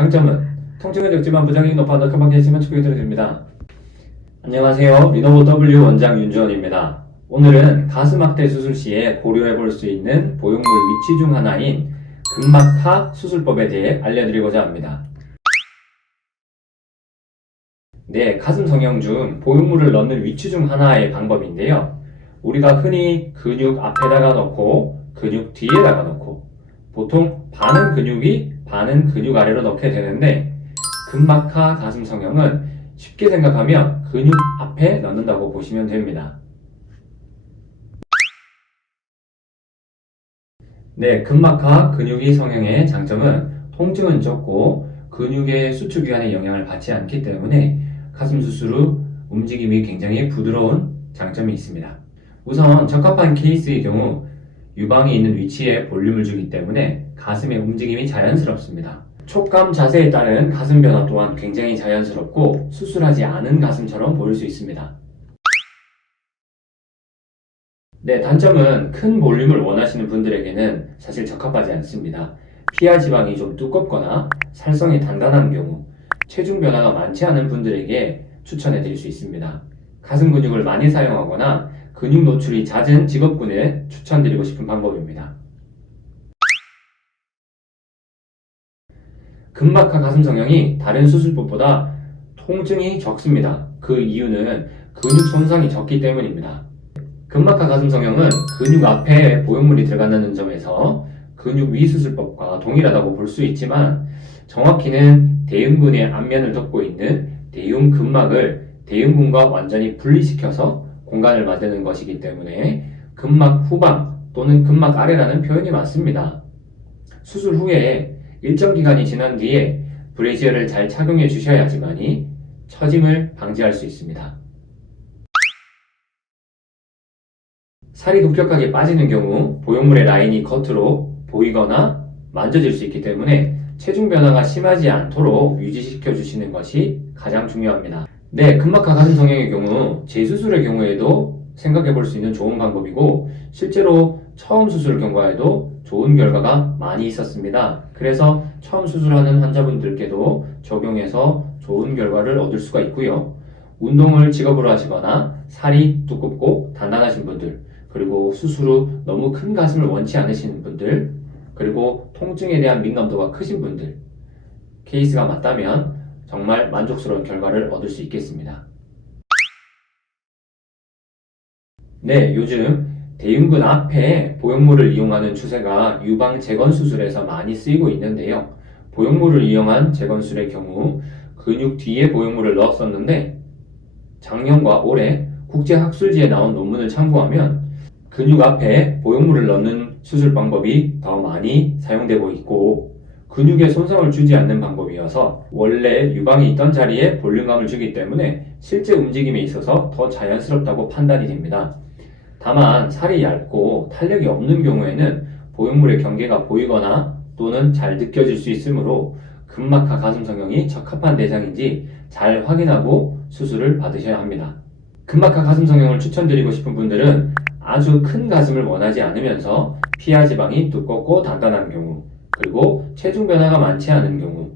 장점은 통증은 적지만 부작용이 높아 널끔하게 했으면 축하드립니다. 안녕하세요. 리노버 W 원장 윤주원입니다. 오늘은 가슴 확대 수술 시에 고려해 볼 수 있는 보형물 위치 중 하나인 근막하 수술법에 대해 알려드리고자 합니다. 네, 가슴 성형 중 보형물을 넣는 위치 중 하나의 방법인데요. 우리가 흔히 근육 앞에다가 넣고 근육 뒤에다가 넣고 보통 반은 근육 위, 반은 근육 아래로 넣게 되는데 근막하 가슴 성형은 쉽게 생각하면 근육 앞에 넣는다고 보시면 됩니다. 네, 근막하 근육이 성형의 장점은 통증은 적고 근육의 수축기관에 영향을 받지 않기 때문에 가슴 수술 후 움직임이 굉장히 부드러운 장점이 있습니다. 우선 적합한 케이스의 경우 유방이 있는 위치에 볼륨을 주기 때문에 가슴의 움직임이 자연스럽습니다. 촉감 자세에 따른 가슴 변화 또한 굉장히 자연스럽고 수술하지 않은 가슴처럼 보일 수 있습니다. 네, 단점은 큰 볼륨을 원하시는 분들에게는 사실 적합하지 않습니다. 피하 지방이 좀 두껍거나 살성이 단단한 경우, 체중 변화가 많지 않은 분들에게 추천해 드릴 수 있습니다. 가슴 근육을 많이 사용하거나 근육 노출이 잦은 직업군에 추천드리고 싶은 방법입니다. 근막하 가슴 성형이 다른 수술법보다 통증이 적습니다. 그 이유는 근육 손상이 적기 때문입니다. 근막하 가슴 성형은 근육 앞에 보형물이 들어간다는 점에서 근육 위 수술법과 동일하다고 볼 수 있지만 정확히는 대흉근의 앞면을 덮고 있는 대흉근막을 대흉근과 완전히 분리시켜서 공간을 만드는 것이기 때문에 근막 후방 또는 근막 아래라는 표현이 맞습니다. 수술 후에 일정 기간이 지난 뒤에 브래지어를 잘 착용해 주셔야지만이 처짐을 방지할 수 있습니다. 살이 급격하게 빠지는 경우 보형물의 라인이 겉으로 보이거나 만져질 수 있기 때문에 체중 변화가 심하지 않도록 유지시켜 주시는 것이 가장 중요합니다. 네, 근막하 가슴 성형의 경우 재수술의 경우에도 생각해 볼 수 있는 좋은 방법이고 실제로 처음 수술 경과에도 좋은 결과가 많이 있었습니다. 그래서 처음 수술하는 환자분들께도 적용해서 좋은 결과를 얻을 수가 있고요. 운동을 직업으로 하시거나 살이 두껍고 단단하신 분들, 그리고 수술 후 너무 큰 가슴을 원치 않으시는 분들, 그리고 통증에 대한 민감도가 크신 분들, 케이스가 맞다면 정말 만족스러운 결과를 얻을 수 있겠습니다. 네, 요즘 대흉근 앞에 보형물을 이용하는 추세가 유방 재건 수술에서 많이 쓰이고 있는데요. 보형물을 이용한 재건술의 경우 근육 뒤에 보형물을 넣었었는데 작년과 올해 국제학술지에 나온 논문을 참고하면 근육 앞에 보형물을 넣는 수술 방법이 더 많이 사용되고 있고 근육에 손상을 주지 않는 방법이어서 원래 유방이 있던 자리에 볼륨감을 주기 때문에 실제 움직임에 있어서 더 자연스럽다고 판단이 됩니다. 다만 살이 얇고 탄력이 없는 경우에는 보형물의 경계가 보이거나 또는 잘 느껴질 수 있으므로 근막하 가슴 성형이 적합한 대상인지 잘 확인하고 수술을 받으셔야 합니다. 근막하 가슴 성형을 추천드리고 싶은 분들은 아주 큰 가슴을 원하지 않으면서 피하 지방이 두껍고 단단한 경우, 그리고 체중 변화가 많지 않은 경우,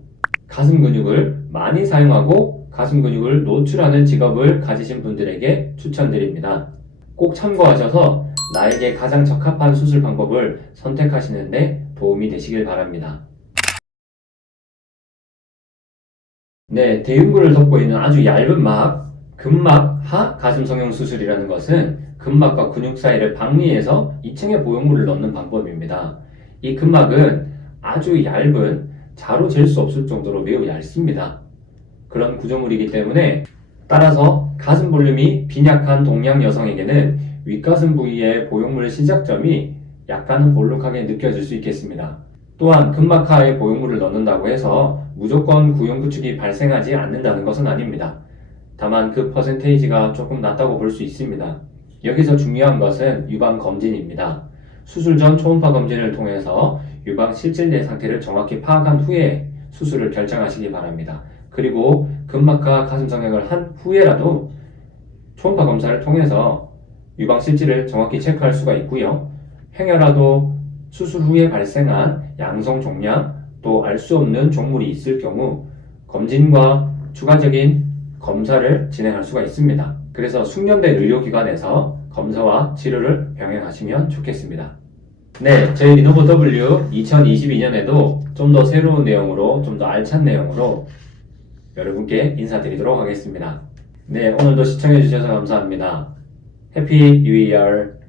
가슴 근육을 많이 사용하고 가슴 근육을 노출하는 직업을 가지신 분들에게 추천드립니다. 꼭 참고하셔서 나에게 가장 적합한 수술 방법을 선택하시는데 도움이 되시길 바랍니다. 네, 대흉근을 덮고 있는 아주 얇은 막, 근막하 가슴 성형 수술이라는 것은 근막과 근육 사이를 박리해서 2층에 보형물을 넣는 방법입니다. 이 근막은 아주 얇은 자로 잴 수 없을 정도로 매우 얇습니다. 그런 구조물이기 때문에 따라서 가슴 볼륨이 빈약한 동양 여성에게는 윗가슴 부위의 보형물 시작점이 약간 볼록하게 느껴질 수 있겠습니다. 또한 근막하에 보형물을 넣는다고 해서 무조건 구형 구축이 발생하지 않는다는 것은 아닙니다. 다만 그 퍼센테이지가 조금 낮다고 볼 수 있습니다. 여기서 중요한 것은 유방 검진입니다. 수술 전 초음파 검진을 통해서 유방 실질내 상태를 정확히 파악한 후에 수술을 결정하시기 바랍니다. 그리고 근막하 가슴 성형을 한 후에라도 초음파 검사를 통해서 유방 실질을 정확히 체크할 수가 있고요. 행여라도 수술 후에 발생한 양성 종양 또 알 수 없는 종물이 있을 경우 검진과 추가적인 검사를 진행할 수가 있습니다. 그래서 숙련된 의료기관에서 검사와 치료를 병행하시면 좋겠습니다. 네, 저희 리노버 W 2022년에도 좀 더 새로운 내용으로, 좀 더 알찬 내용으로 여러분께 인사드리도록 하겠습니다. 네, 오늘도 시청해주셔서 감사합니다. 해피 뉴 이어!